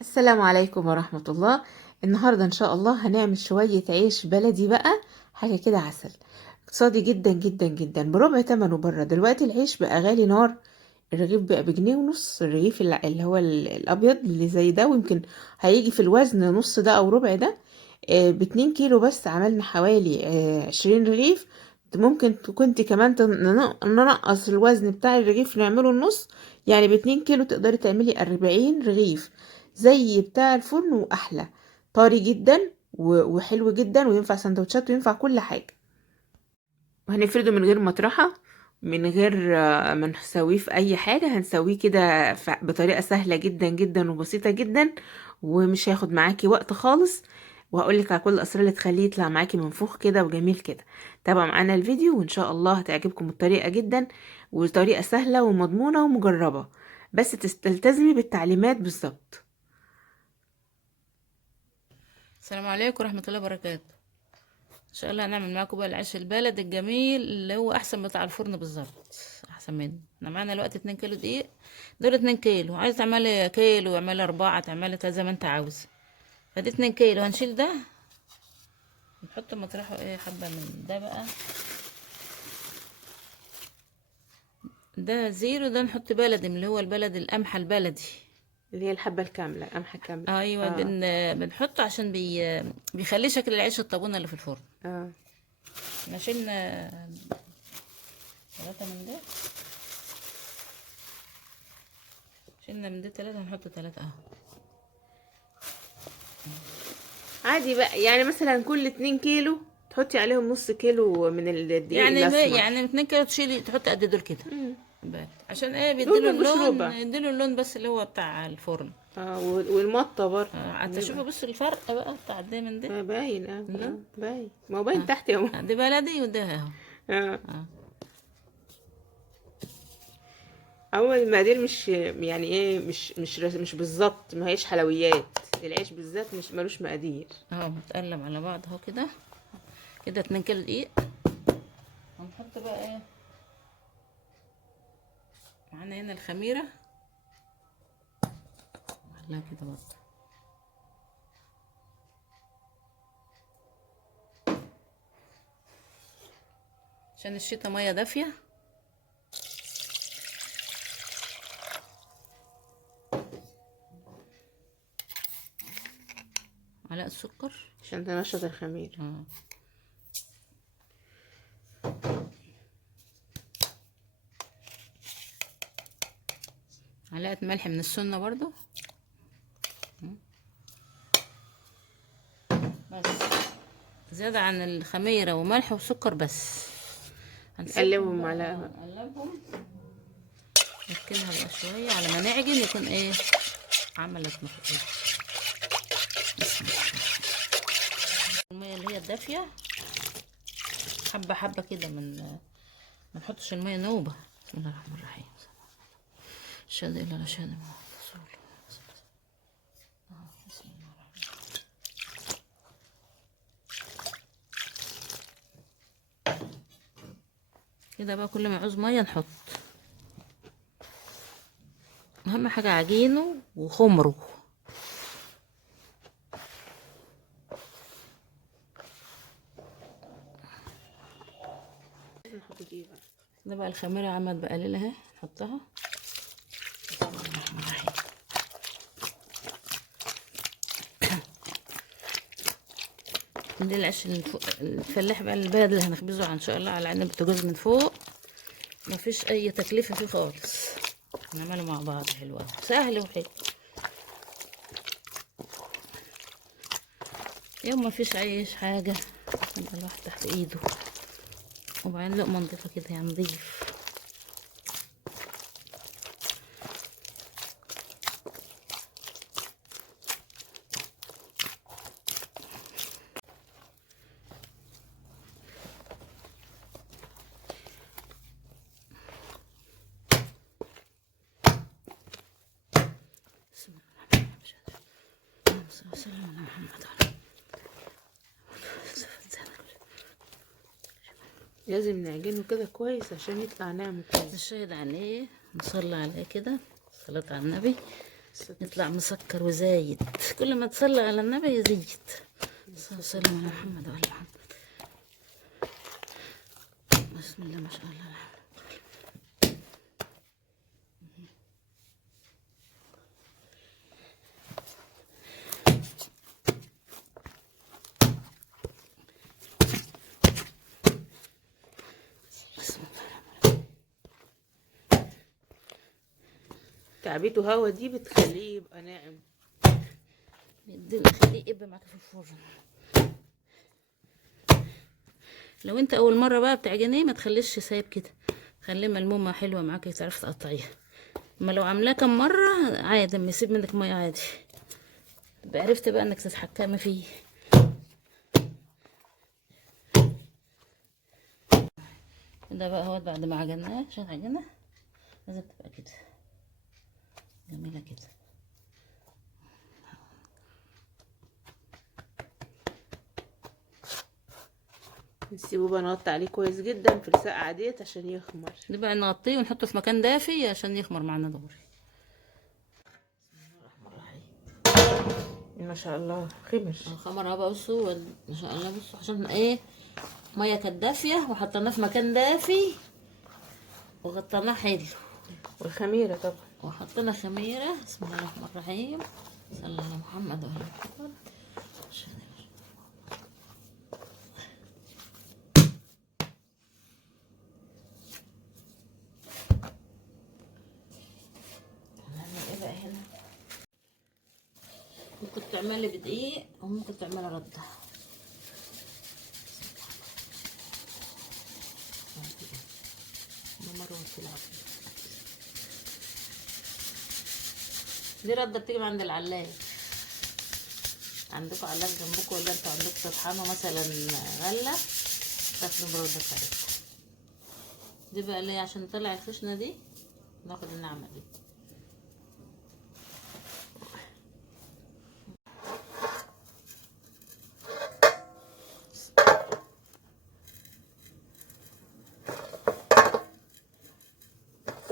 السلام عليكم ورحمة الله. النهاردة إن شاء الله هنعمل شوية عيش بلدي بقى، حاجة كده عسل. اقتصادي جدا جدا جدا، بربع تمنه بره. دلوقتي العيش بقى غالي نار. الرغيف بقى بجنيه ونص، الرغيف اللي هو الأبيض اللي زي ده، ويمكن هيجي في الوزن نص ده أو ربع ده. باتنين كيلو بس عملنا حوالي 20 رغيف. ممكن كنت كمان ننقص الوزن بتاع الرغيف نعمله النص. يعني باتنين كيلو تقدري تعملي 40 رغيف زي بتاع الفرن وأحلى. طري جدا وحلو جدا، وينفع سندوتشات وينفع كل حاجة. وهنفرده من غير مطرحة، من غير ما نسويه في أي حاجة. هنسويه كده بطريقة سهلة جدا جدا وبسيطة جدا، ومش هياخد معاكي وقت خالص. وهقولك على كل الأسرار اللي تخليه يطلع معاكي منفوخ كده وجميل كده. تابعوا معانا الفيديو وإن شاء الله هتعجبكم الطريقة جدا، وطريقة سهلة ومضمونة ومجربة. بس تلتزمي بالتعليمات بالظبط. السلام عليكم ورحمة الله وبركاته. ان شاء الله هنعمل معاكم بقى العيش البلد الجميل اللي هو احسن بتاع الفرن بالظبط، احسن منه. احنا معانا الوقت 2 كيلو دقيق. دول 2 كيلو، عايز تعملي كيلو اعملي 4، تعملي زي ما انت عاوز. فدي 2 كيلو هنشيل ده، نحط مطرحه ايه حبة من ده بقى. ده زيرو، ده نحط بلدي من اللي هو البلد القمحة البلدي. اللي هي الحبة الكاملة، قمحة كاملة. ايوه اه. بنحطه عشان بيخلي شكل العيش الطابونة اللي في الفرن. اه. احنا شلنا 3 من ده، شلنا من ده 3، هنحط 3 اهو. عادي بقى، يعني مثلا كل 2 كيلو تحطي عليهم نص كيلو من الدقيق يعني ما الأسمر. يعني 2 كيلو تشيلي تحطي قد دول كده. مم. عشان ايه؟ دول بيديله ما يبقوش اللون، ربع. يديله اللون بس اللي هو بتاع الفرن. اه، والمطة برضه حتى شوفي بيبقى. بص الفرق بقى بتاع ده من ده. باين. اللون. باين، ما هو باين اه تحت يا ماما. دي بلدي وده اهو. اه. اه هو المقادير مش يعني ايه، مش بالظبط، ما هيش حلويات. العيش بالذات مش ملوش مقادير. اهو بتقلب على بعض اهو كده. كده 2 كيلو دقيق. هنحط بقى ايه معانا هنا؟ الخميرة. خليها كده برضه عشان الشتا مية دافية. معلقة سكر. عشان تنشط الخمير. اه معلقة ملح من السنة برضو. بس زيادة عن الخميرة وملح وسكر بس. هنسيبهم نقلبهم بقى، معلقة. نقلبهم. نركنها بقى شوية على ما نعجن يكون ايه عملت مفعول. المية اللي هي الدافية حبة حبة كده، ما نحطش المية نوبة. بسم الله الرحمن الرحيم. شهد إلا لا شهد مع الرسول. بسم الله الرحمن الرحيم. كده بقى كل ما يعوز مية نحط. أهم حاجة عجينه وخمره. نحط دي بقى. ده بقى الخميرة عملت بقليل اهي، نحطها. بسم الله الرحمن الرحيم. دي العيش الفلاح بقى البلد اللي هنخبزه ان شاء الله على عنب بوتاجاز من فوق. مفيش اي تكلفة فيه خالص. نعمله مع بعض، حلو أوي. سهل وحلو. يوم مفيش عيش حاجة يبقى الواحد تحت ايده. وبعدين لقمة نضيفة كده يعني نضيف. بسم الله الرحمن الرحيم. اللهم صل وسلم على محمد وعلى لازم نعجنه كده كويس عشان يطلع ناعم كويس. الشاهد عليه، نصلي عليه كده، صلاة على النبي. يطلع مسكر وزايد. كل ما تصلي على النبي يزيد. صلى الله وسلم على محمد وعلى محمد. بسم الله ما شاء الله. تعبيته هوا دي بتخليه يبقى ناعم، خليه يبقى معاك في الفرن. لو انت اول مره بقى بتعجنيه ما تخليش سايب كده، خليه ملمومه حلوه معاك تعرف تقطعيها. اما لو عاملاه كم مره عادي اما يسيب منك ميه عادي تبقى عرفت بقى انك تتحكمي فيه. ده بقى هو بعد ما عجناه عشان عجنه لازم تبقى كده جميله كده. نسيبه بقى نغطي عليه كويس جدا في السقعة ديت عشان يخمر. ده بقى نغطيه ونحطه في مكان دافي عشان يخمر معانا دوري. ما شاء الله خمر. خمر اهو بقى. بصوا ما شاء الله. بصوا عشان ايه ميه كانت دافيه وحطيناه في مكان دافي وغطيناه حلو. والخميرة طبعا. وحطينا خميره. بسم الله الرحمن الرحيم. صلى الله على محمد وعلى محمد. هنعمل ايه بقى هنا؟ ممكن تعملي بدقيق وممكن تعملي رده. دي رده بتيجي من عند العلاج. عندكم علاج جنبكم ولا انتوا عندكم تطحنوا مثلا غله تاخدوا برده بتاعتها. دي بقى اللي عشان نطلع الخشنه دي ناخد النعمه دي.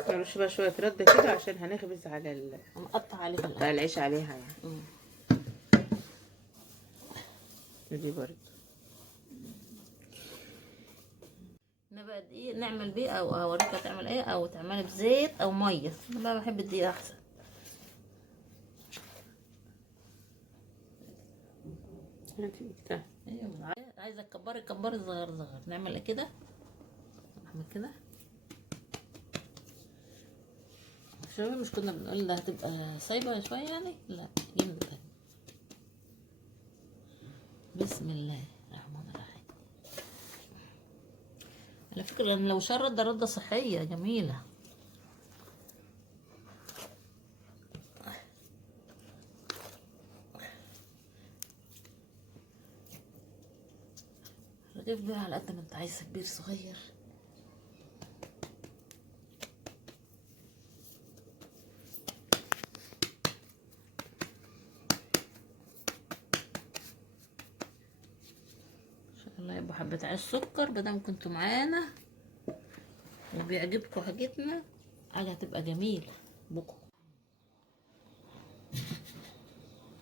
نرش بقى شوية ردة كده عشان هنخبز على ونقطع عليه نقطع العيش عليها يعني. دي برضه بقى دقيق نعمل بيه او اوريك هتعمل ايه، او تعملي بزيت او ميه. انا بقى بحب الدقيق احسن. ايوه عايزه تكبري كبري صغير صغير. نعمل ايه كده؟ نعمل كده. شباب مش كنا بنقول ده هتبقى سايبه شويه يعني؟ لا جنب كده. بسم الله الرحمن الرحيم. على فكره ان لو شرد ده رده صحيه جميله. رغيف بقى على قد ما انت عايزه، كبير صغير. الله يبقى حبة عيش سكر بدل كنتوا معانا وبيعجبكم حاجتنا. حاجة هتبقى جميلة بكم.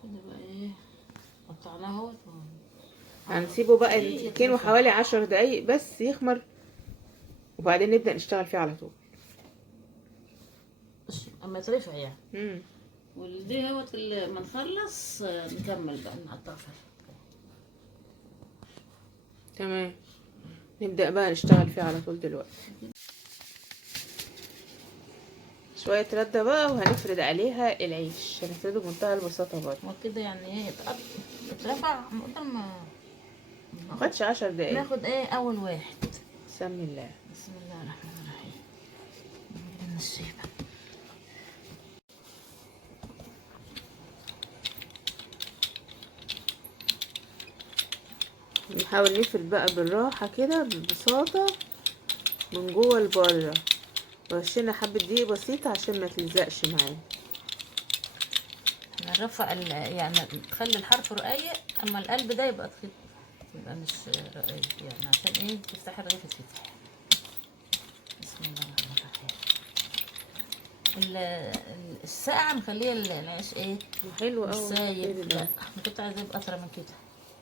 كده بقى ايه قطعناه اهو. هنسيبه بقى يتكنوا حوالي 10 دقايق بس يخمر، وبعدين نبدأ نشتغل فيه على طول. اما يترفع يعني. ودي اهوت لما نخلص نكمل بقى نقطع فيها. تمام. نبدأ بقى نشتغل فيه على طول دلوقتي. شوية ردة بقى وهنفرد عليها العيش. هنفرده بمنتهى البساطة برضه. وكده يعني ايه اترفع قدر ما مخدش 10 دقايق. ناخد ايه اول واحد. بسم الله. بسم الله الرحمن الرحيم. من الشيبة. نحاول نفرد بقى بالراحة كده ببساطة من جوه لبره، ورشينا حبة دقيق بسيطة عشان ما تلزقش معانا. نرفع يعني تخلي الحرف رقيق، اما القلب ده يبقى تخيط، يبقى مش رقيق يعني عشان ايه تفتحي الرغيف يتفتح. بسم الله الرحمن الرحيم. الساقعة مخليه العيش ايه، حلو مش قوي سايب. كده. لا انا كنت عايزاه يبقى اطرى من كده.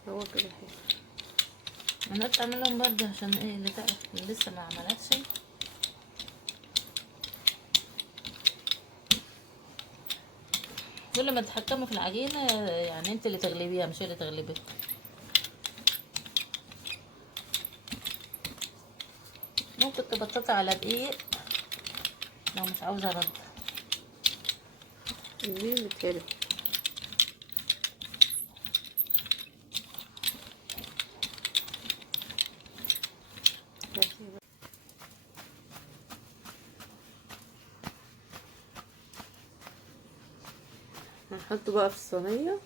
هو كده حلو. انا قلت اعمل لهم برضه عشان ايه اللي تعرف اللي لسه ما عملتش. كل ما تتحكمي في العجينة يعني انت اللي تغلبيها مش هي اللي تغلبك. ممكن تبططي على دقيق لو مش عاوزة رد. دي بتهرب. هنحطه بقى في الصينية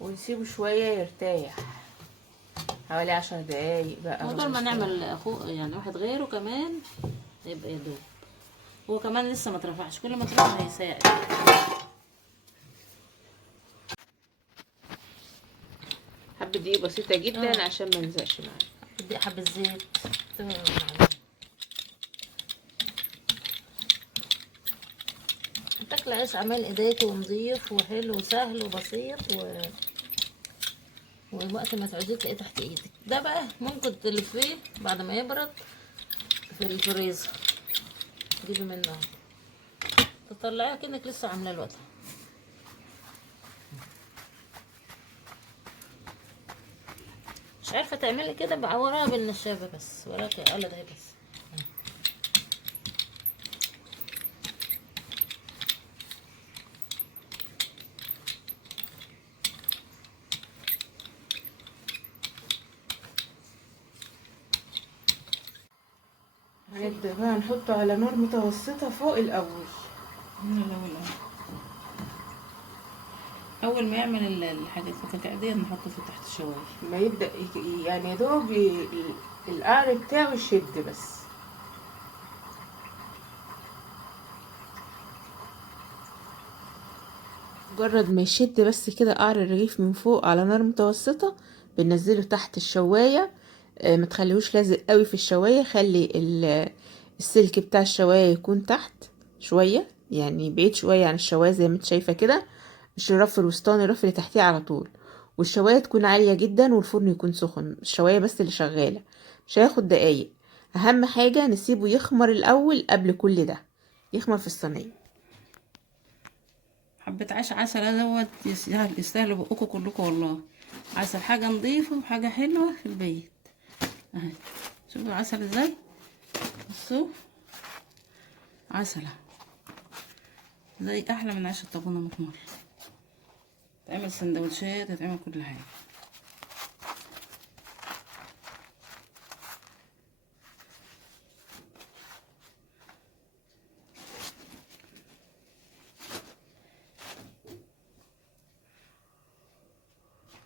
ونسيبه شوية يرتاح حوالي 10 دقايق بقى. بدل ما نعمل اخوه يعني واحد غيره كمان يبقى يدوب. هو كمان لسه ما اترفعش، كل ما ترفع هيساعد. حبة دي بسيطة جدا عشان ما نزقش معانا. بدي حبة زيت تاكل عيش عمال ايديك ونضيف وحلو وسهل وبسيط ووقت ما تعوزيه تلاقيه تحت ايدك. ده بقى ممكن تلفيه بعد ما يبرد في الفريزر، تجيبي منه تطلعيها كأنك لسه عاملاه الوقت. مش عارفه تعملي كده بعورها بالنشابه بس وراكي قلة ده بس. هنبدأ بقى نحطه على نار متوسطة فوق الأول. اول ما يعمل الحاجات الفكاكيع دي نحطه في تحت شويه. ما يبدأ يعني يا دوب القعر بتاعه يشد بس. مجرد ما يشد بس كده قعر الرغيف من فوق على نار متوسطة بننزله تحت الشواية. ما تخليهوش لازق قوي في الشواية، خلي السلك بتاع الشواية يكون تحت شوية، يعني بعيد شوية عن الشواية زي ما انت شايفة كده، مش الرف الوسطاني، الرف اللي تحتيه على طول. والشواية تكون عالية جدا والفرن يكون سخن، الشواية بس اللي شغالة. مش هياخد دقايق. اهم حاجة نسيبه يخمر الاول قبل كل ده، يخمر في الصينية. حبة عيش عسل دوت يستاهلوا بقكم كلكم والله. عسل حاجة نظيفة وحاجة حلوة في البيت اهي. شوفوا العسل ازاي، بصوا عسلة زي احلى من عيش الطابونة 100 مرة. تعمل سندوتشات، تعمل كل حاجة.